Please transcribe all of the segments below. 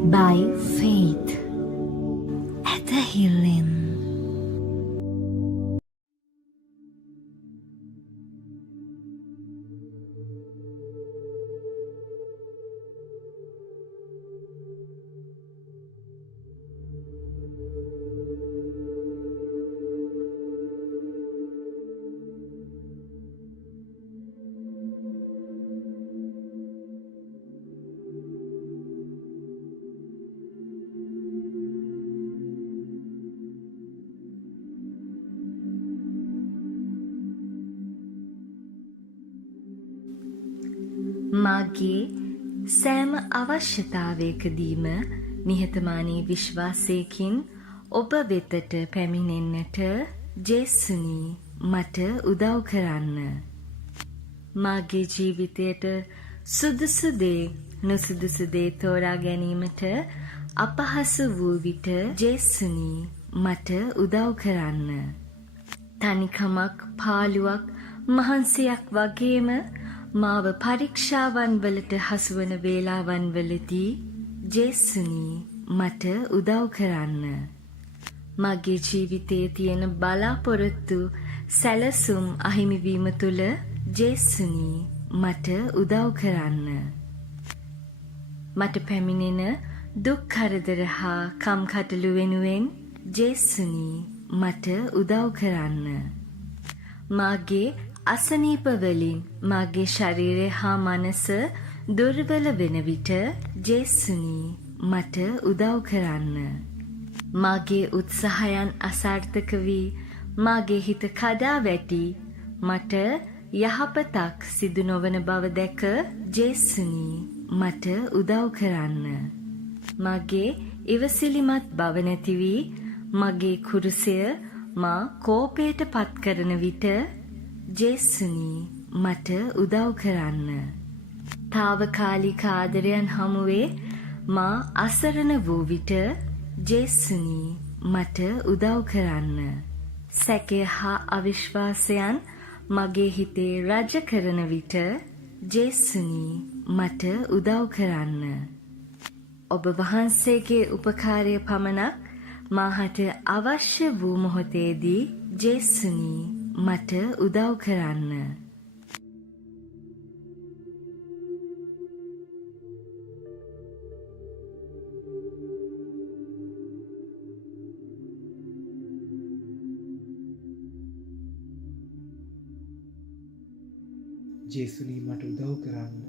by faith at the healing. මාගේ සෑම අවශ්‍යතාවයකදීම නිහතමානී විශ්වාසයකින් ඔබ වෙතට පැමිණෙන්නට ජේසුනී මට උදව් කරන්න. මාගේ ජීවිතයට සුදුසු දේ නුසුදුසු දේ තෝරා ගැනීමට අපහසු වූ විට ජේසුනී මට උදව් කරන්න. තනිකමක් පාළුවක් මහන්සියක් වගේම මාව පරීක්ෂාවන් වලට හසුවන වේලාවන් වලදී ජේසුනී මට උදව් කරන්න. මගේ ජීවිතයේ තියෙන බලාපොරොත්තු සැලසුම් අහිමිවීම තුළ ජේසුනී මට උදව් කරන්න. මට පැමිණෙන දුක් කරදර හා කම්කටොළු වෙනුවෙන් ජේසුනී මට උදව් කරන්න. මාගේ අසනීප වලින් මාගේ ශරීරය හා මනස දුර්වල වෙන විට ජේසුනී මට උදව් කරන්න. මාගේ උත්සාහයන් අසාර්ථක වී මාගේ හිත කඩා වැටි මට යහපතක් සිදු නොවන බව දැක ජේසුනී මට උදව් කරන්න. මගේ ඉවසිලිමත් බව නැති වී මගේ කුරුසය මා කෝපයට පත් කරන විට ජේසුනී මට උදව් කරන්න. තාවකාලික ආදරයන් හමුවේ මා අසරණ වූ විට ජේසුනී මට උදව් කරන්න. සැකය හා අවිශ්වාසයන් මගේ හිතේ රජ කරන විට ජේසුනී මට උදව් කරන්න. ඔබ වහන්සේගේ උපකාරය පමණක් මාහට අවශ්‍ය වූ මොහොතේදී ජේසුනී මට උදව් කරන්න. ජේසුනී මට උදව් කරන්න.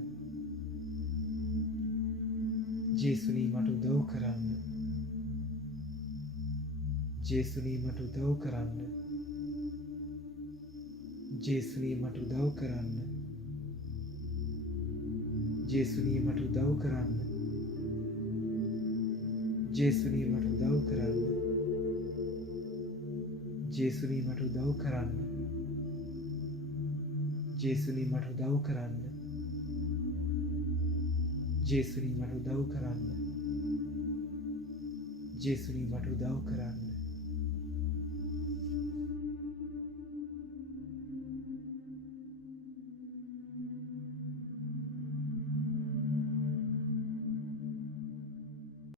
ජේසුනී මට උදව් කරන්න. ජේසුනී මට උදව් කරන්න. ජේසුනී මට උදව් කරන්න. ජේසුනී මට උදව් කරන්න. ජේසුනී මට උදව් කරන්න. ජේසුනී මට උදව් කරන්න. ජේසුනී මට උදව් කරන්න. ජේසුනී මට උදව් කරන්න. ජේසුනී මට උදව් කරන්න.